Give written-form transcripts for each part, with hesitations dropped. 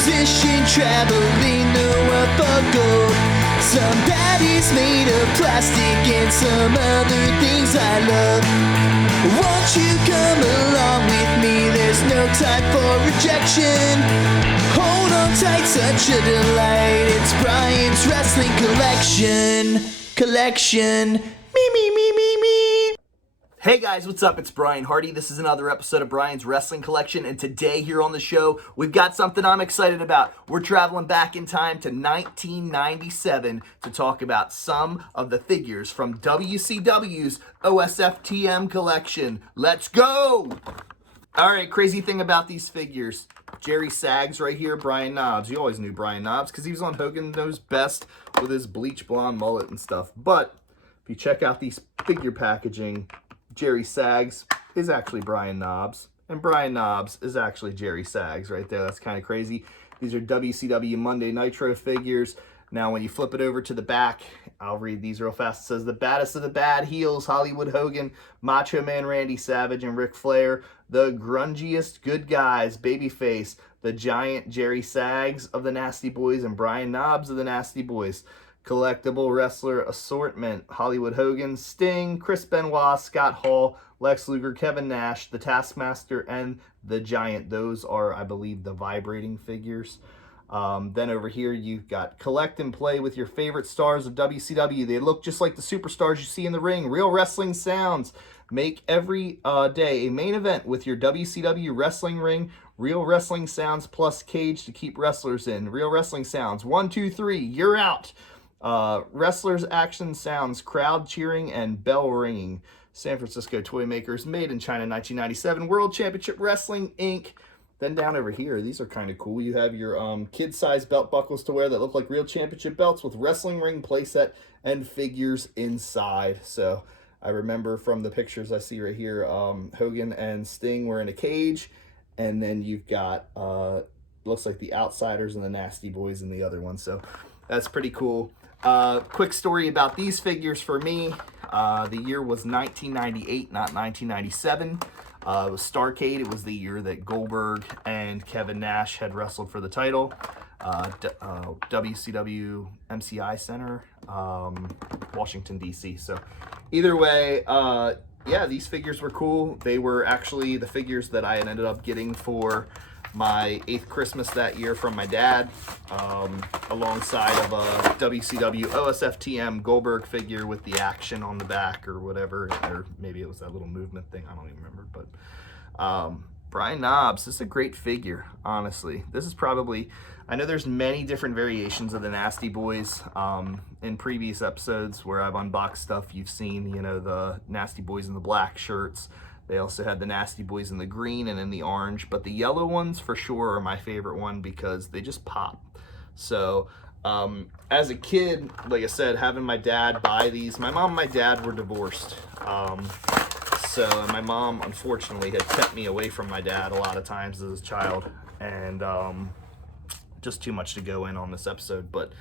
musician traveling the world for gold. Somebody's made of plastic and some other things I love. Won't you come along with me? There's no time for rejection. Hold on tight, such a delight. It's Brian's Wrestling Collection. Me. Hey guys, what's up? It's Brian Hardy. This is another episode of Brian's Wrestling Collection, and today here on the show, we've got something I'm excited about. We're traveling back in time to 1997 to talk about some of the figures from WCW's OSFTM collection. Let's go! Alright, crazy thing about these figures. Jerry Sags right here, Brian Knobbs. You always knew Brian Knobbs because he was on Hogan Knows Best with his bleach blonde mullet and stuff. But if you check out these figure packaging, Jerry Sags is actually Brian Knobbs, and Brian Knobbs is actually Jerry Sags right there. That's kind of crazy. These are WCW Monday Nitro figures. Now, when you flip it over to the back, I'll read these real fast. It says, the baddest of the bad heels, Hollywood Hogan, Macho Man Randy Savage, and Ric Flair. The grungiest good guys, Babyface, the giant Jerry Sags of the Nasty Boys, and Brian Knobbs of the Nasty Boys. Collectible wrestler assortment, Hollywood Hogan, Sting, Chris Benoit, Scott Hall, Lex Luger, Kevin Nash, the Taskmaster, and the Giant. Those are, I believe, the vibrating figures. Then over here, you've got collect and play with your favorite stars of WCW. They look just like the superstars you see in the ring. Real wrestling sounds. Make every day a main event with your WCW wrestling ring. Real wrestling sounds plus cage to keep wrestlers in. Real wrestling sounds. 1, 2, 3, you're out. Wrestlers action sounds, crowd cheering, and bell ringing. San Francisco Toy Makers, made in China, 1997. World Championship Wrestling, Inc. Then down over here, these are kind of cool. You have your kid-size belt buckles to wear that look like real championship belts with wrestling ring playset and figures inside. So I remember from the pictures I see right here, Hogan and Sting were in a cage, and then you've got looks like the Outsiders and the Nasty Boys in the other one. So that's pretty cool. Quick story about these figures for me. The year was 1998, not 1997. It was Starrcade. It was the year that Goldberg and Kevin Nash had wrestled for the title. WCW MCI Center, Washington, D.C. So either way, yeah, these figures were cool. They were actually the figures that I had ended up getting for my 8th Christmas that year from my dad, alongside of a WCW OSFTM Goldberg figure with the action on the back or whatever, or maybe it was that little movement thing, I don't even remember. But Brian Knobbs, this is a great figure, honestly. This is probably, I know there's many different variations of the Nasty Boys. In previous episodes where I've unboxed stuff, you've seen, you know, the Nasty Boys in the black shirts. They also had the Nasty Boys in the green and in the orange, but the yellow ones for sure are my favorite one because they just pop. So as a kid, like I said, having my dad buy these, my mom and my dad were divorced. So my mom, unfortunately, had kept me away from my dad a lot of times as a child, and just too much to go in on this episode. But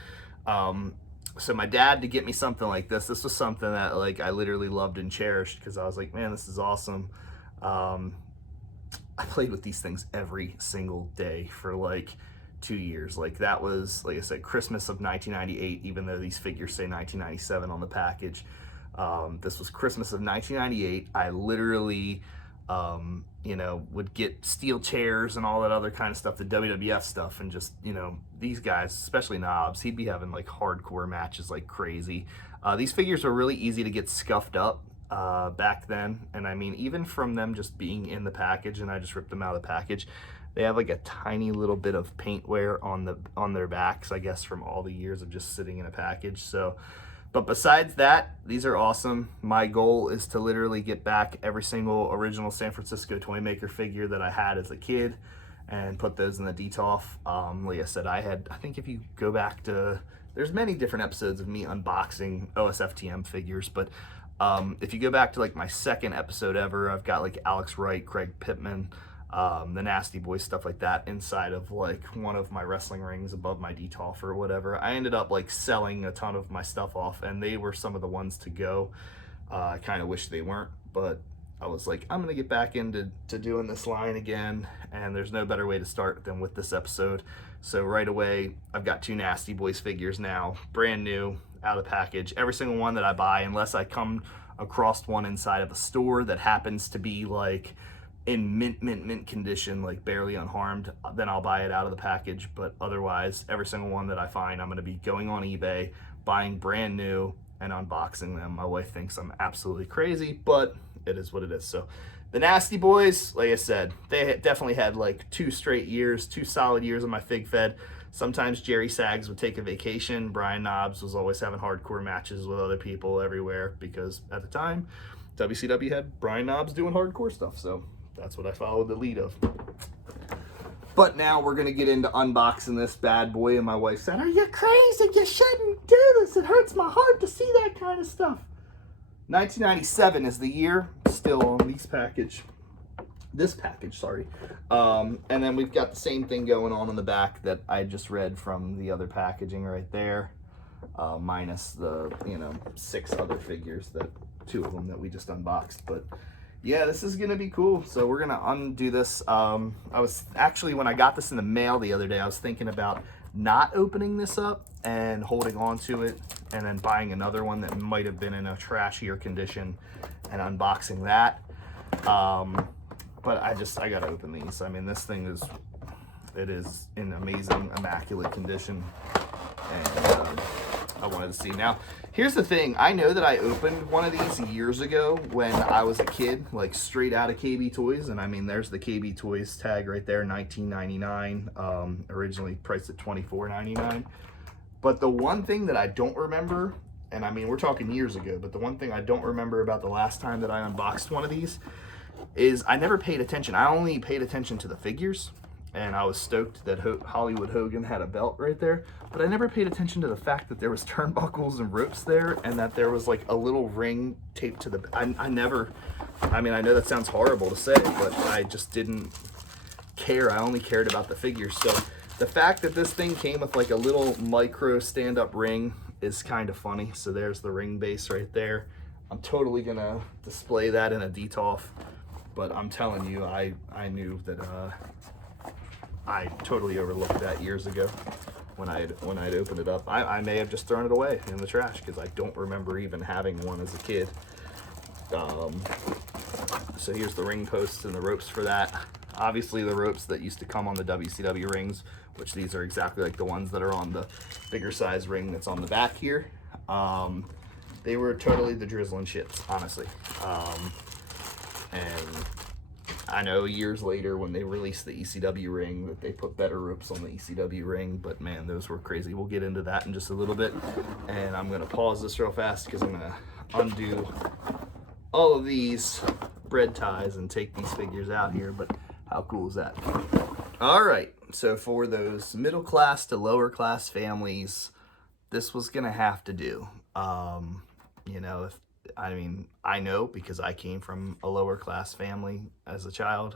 so my dad, to get me something like this was something that, like, I literally loved and cherished because I was like, man, this is awesome. I played with these things every single day for like 2 years. Like, that was, like I said, Christmas of 1998, even though these figures say 1997 on the package. This was Christmas of 1998. I literally, you know, would get steel chairs and all that other kind of stuff, the WWF stuff, and just, you know, these guys, especially Knobbs, he'd be having like hardcore matches like crazy. These figures were really easy to get scuffed up back then, and I mean, even from them just being in the package, and I just ripped them out of the package, they have like a tiny little bit of paint wear on their backs, I guess, from all the years of just sitting in a package. So, but besides that, these are awesome. My goal is to literally get back every single original San Francisco Toy Maker figure that I had as a kid and put those in the DTOF. Like I said, I think if you go back to, there's many different episodes of me unboxing OSFTM figures, but if you go back to like my 2nd episode ever, I've got like Alex Wright, Craig Pittman, the Nasty Boys, stuff like that inside of like one of my wrestling rings above my DTOF or whatever. I ended up like selling a ton of my stuff off, and they were some of the ones to go. I kind of wish they weren't, but I was like, I'm gonna get back into doing this line again, and there's no better way to start than with this episode. So right away, I've got 2 Nasty Boys figures now, brand new, out of the package. Every single one that I buy, unless I come across one inside of a store that happens to be like in mint condition, like barely unharmed, then I'll buy it out of the package. But otherwise, every single one that I find, I'm gonna be going on eBay, buying brand new, and unboxing them. My wife thinks I'm absolutely crazy, but it is what it is. So the Nasty Boys, like I said, they definitely had like 2 straight years, 2 solid years of my fig fed. Sometimes Jerry Sags would take a vacation. Brian Knobbs was always having hardcore matches with other people everywhere, because at the time, WCW had Brian Knobbs doing hardcore stuff. So that's what I followed the lead of. But now we're gonna get into unboxing this bad boy, and my wife said, "Are you crazy? You shouldn't do this. It hurts my heart to see that kind of stuff." 1997 is the year, still on this package, sorry. And then we've got the same thing going on in the back that I just read from the other packaging right there, minus the 6 other figures, that 2 of them that we just unboxed. But yeah, this is gonna be cool. So we're gonna undo this. I was actually, when I got this in the mail the other day, I was thinking about not opening this up and holding on to it, and then buying another one that might have been in a trashier condition and unboxing that. But I gotta open these. I mean, this thing is in amazing, immaculate condition, and I wanted to see. Now, here's the thing. I know that I opened one of these years ago when I was a kid, like straight out of KB Toys. And I mean, there's the KB Toys tag right there, $19.99, originally priced at $24.99. But the one thing that I don't remember, and I mean, we're talking years ago, but the one thing I don't remember about the last time that I unboxed one of these is I never paid attention. I only paid attention to the figures, and I was stoked that Hollywood Hogan had a belt right there, but I never paid attention to the fact that there was turnbuckles and ropes there, and that there was like a little ring taped to the, I mean, I know that sounds horrible to say, but I just didn't care. I only cared about the figures. So the fact that this thing came with like a little micro stand-up ring is kind of funny. So there's the ring base right there. I'm totally gonna display that in a DTOF, but I'm telling you, I knew that I totally overlooked that years ago when I'd opened it up. I may have just thrown it away in the trash because I don't remember even having one as a kid. So here's the ring posts and the ropes for that. Obviously the ropes that used to come on the WCW rings, which these are exactly like the ones that are on the bigger size ring that's on the back here. They were totally the drizzling shits, honestly. And I know years later when they released the ECW ring that they put better ropes on the ECW ring, but man, those were crazy. We'll get into that in just a little bit. And I'm gonna pause this real fast because I'm gonna undo all of these bread ties and take these figures out here, but how cool is that? All right, so for those middle class to lower class families, this was gonna have to do. I know because I came from a lower class family as a child,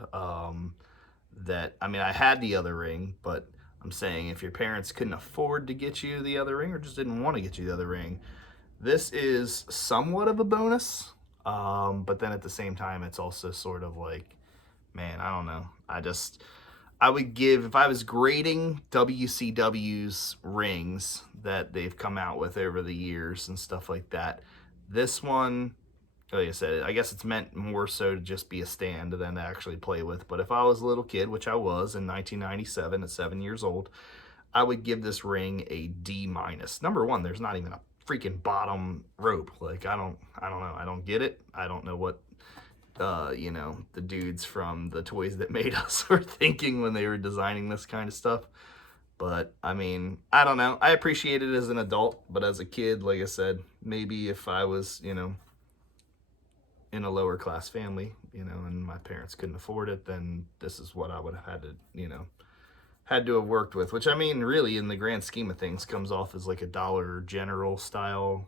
that, I mean, I had the other ring, but I'm saying if your parents couldn't afford to get you the other ring or just didn't want to get you the other ring, this is somewhat of a bonus. But then at the same time, it's also sort of like, man, I don't know. I would give, if I was grading WCW's rings that they've come out with over the years and stuff like that, this one, like I said, I guess it's meant more so to just be a stand than to actually play with. But if I was a little kid, which I was in 1997 at 7 years old, I would give this ring a D-. Number one, there's not even a freaking bottom rope. Like, I don't know. I don't get it. I don't know what, the dudes from the Toys That Made Us were thinking when they were designing this kind of stuff. But, I mean, I don't know. I appreciate it as an adult, but as a kid, like I said, maybe if I was, in a lower class family, and my parents couldn't afford it, then this is what I would have had to, have worked with. Which, I mean, really, in the grand scheme of things, comes off as like a Dollar General style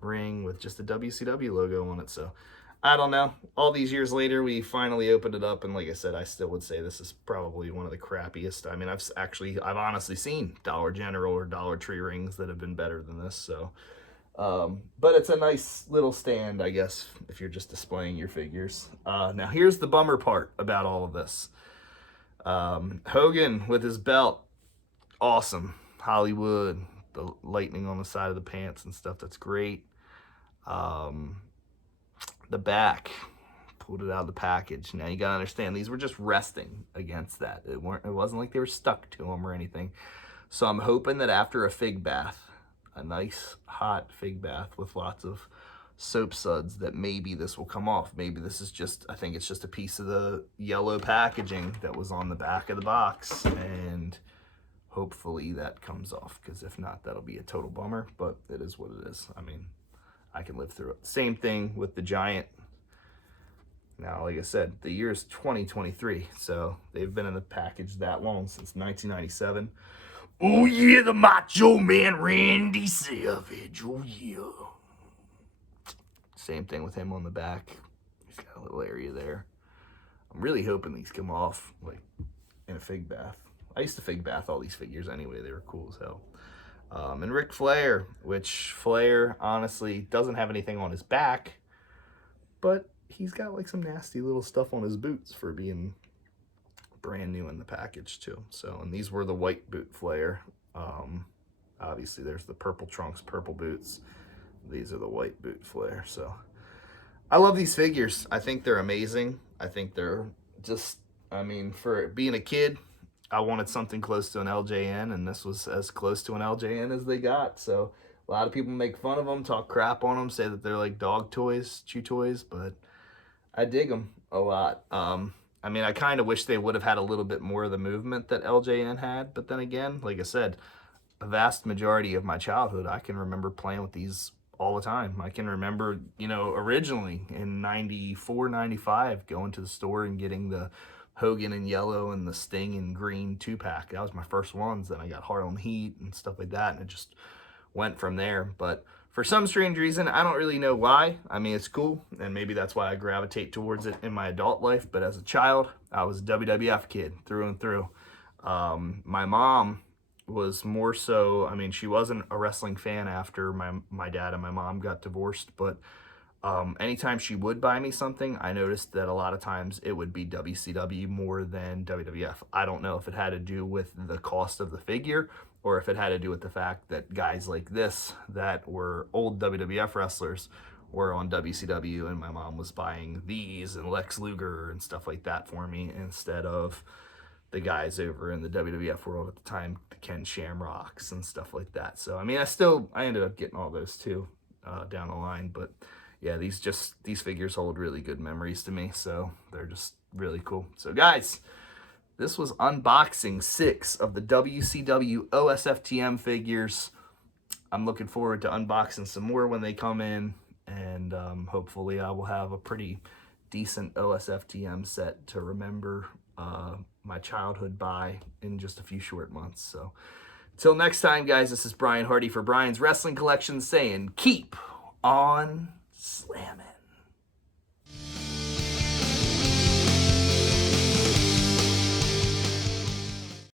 ring with just a WCW logo on it. So, I don't know. All these years later, we finally opened it up, and like I said, I still would say this is probably one of the crappiest. I mean, I've honestly seen Dollar General or Dollar Tree rings that have been better than this. So, But it's a nice little stand, I guess, if you're just displaying your figures. Now, here's the bummer part about all of this. Hogan with his belt, awesome. Hollywood, the lightning on the side of the pants and stuff, that's great. The back, pulled it out of the package. Now, you gotta understand, these were just resting against that. It wasn't like they were stuck to them or anything. So I'm hoping that after a fig bath, a nice hot fig bath with lots of soap suds, that maybe this will come off. Maybe this is just, I think it's just a piece of the yellow packaging that was on the back of the box, and hopefully that comes off, because if not, that'll be a total bummer, but it is what it is. I mean, I can live through it. Same thing with the Giant. Now, like I said, the year is 2023, so they've been in the package that long, since 1997. Oh yeah, the Macho Man Randy Savage. Oh yeah. Same thing with him on the back. He's got a little area there. I'm really hoping these come off like in a fig bath. I used to fig bath all these figures anyway. They were cool as hell. And Ric Flair, which Flair honestly doesn't have anything on his back, but he's got like some nasty little stuff on his boots for being brand new in the package too. So, and these were the white boot Flair. Obviously there's the purple trunks, purple boots. These are the white boot Flair. So I love these figures. I think they're amazing. I think they're just, I mean, for being a kid, I wanted something close to an LJN, and this was as close to an LJN as they got. So a lot of people make fun of them, talk crap on them, say that they're like dog toys, chew toys, but I dig them a lot. I mean, I kind of wish they would have had a little bit more of the movement that LJN had, but then again, like I said, a vast majority of my childhood, I can remember playing with these all the time. I can remember, you know, originally in 94, 95, going to the store and getting the Hogan in yellow and the Sting in green 2-pack. That was my first ones. Then I got Harlem Heat and stuff like that, and it just went from there. But for some strange reason, I don't really know why. I mean, it's cool, and maybe that's why I gravitate towards it in my adult life. But as a child, I was a WWF kid through and through. My mom was more so, I mean, she wasn't a wrestling fan after my dad and my mom got divorced, but anytime she would buy me something, I noticed that a lot of times it would be WCW more than WWF. I don't know if it had to do with the cost of the figure, or if it had to do with the fact that guys like this that were old WWF wrestlers were on WCW, and my mom was buying these and Lex Luger and stuff like that for me, instead of the guys over in the WWF world at the time, the Ken Shamrocks and stuff like that. So, I mean, I ended up getting all those too down the line, but yeah, these figures hold really good memories to me, so they're just really cool. So guys, this was unboxing 6 of the WCW OSFTM figures. I'm looking forward to unboxing some more when they come in, and hopefully I will have a pretty decent OSFTM set to remember my childhood by in just a few short months. So until next time, guys, this is Brian Hardy for Brian's Wrestling Collection saying keep on slamming.